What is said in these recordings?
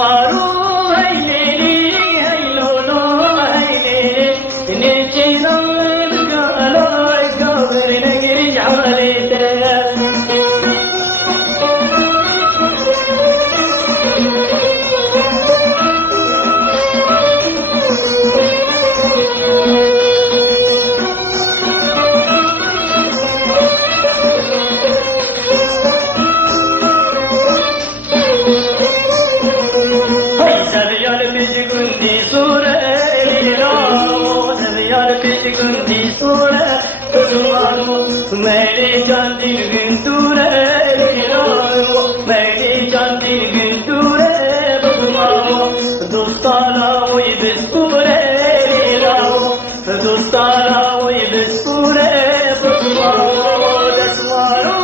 دسوارو هيلي هيلولو هيلي نجينا بقالو قبر نجري عليته मेरी चांदी गुंतूरे मेरी चांदी गुंतूरे दोस्ताना वही बिस्कुरे दोस्ताना वही बिस्कुरे दसवारो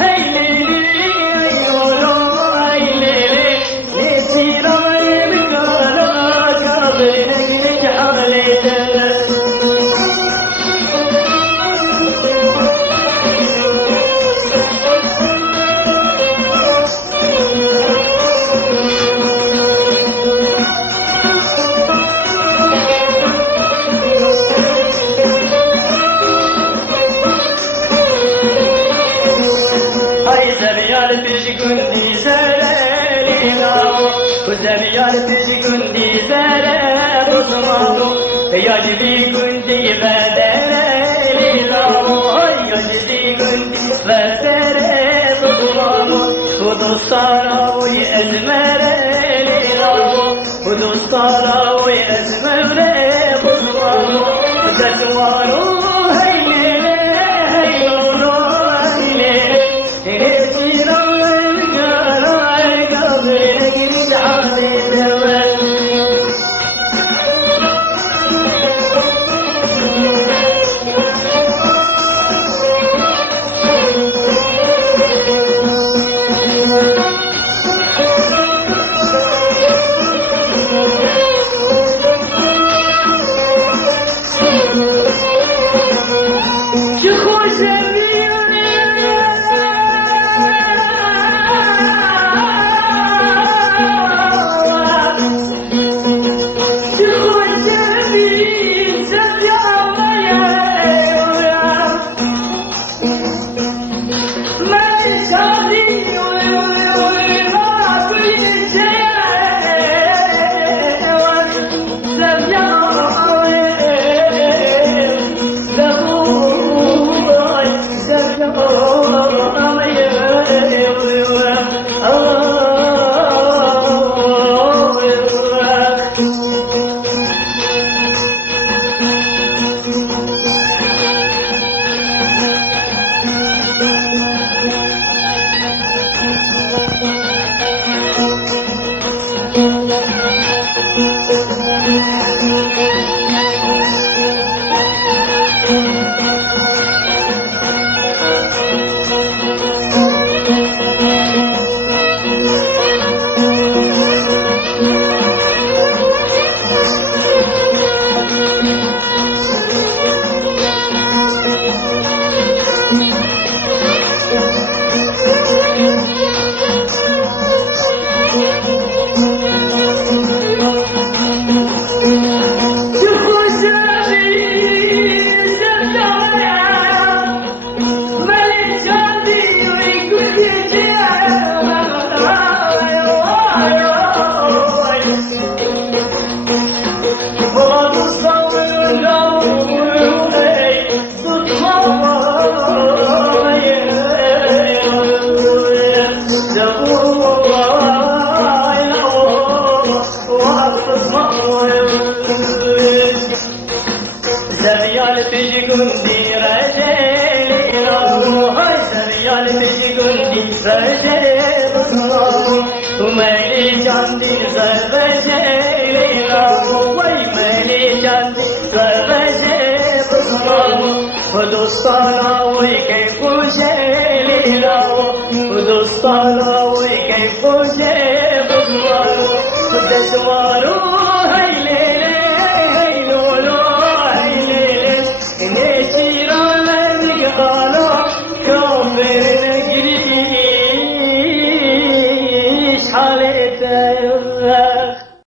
है ले लो है ले ये सीरा में गाना गावे नहीं जाले زميان تجكندي زرع بصمامو يجري كندي بدر ليلامو يجري كندي بدر بصمامو ودوستارا ويأزمر ليلامو ودوستارا ويأزمر بصمامو دسوارو هيلي هيلولو هيلي दोस्ताना वही के पूछे लीलाओ दोस्ताना वही के पूछे बुधवारो दसवारो है ले लो है ले इन्हें सीरा में निकालो काफिर नगरी छाल عليك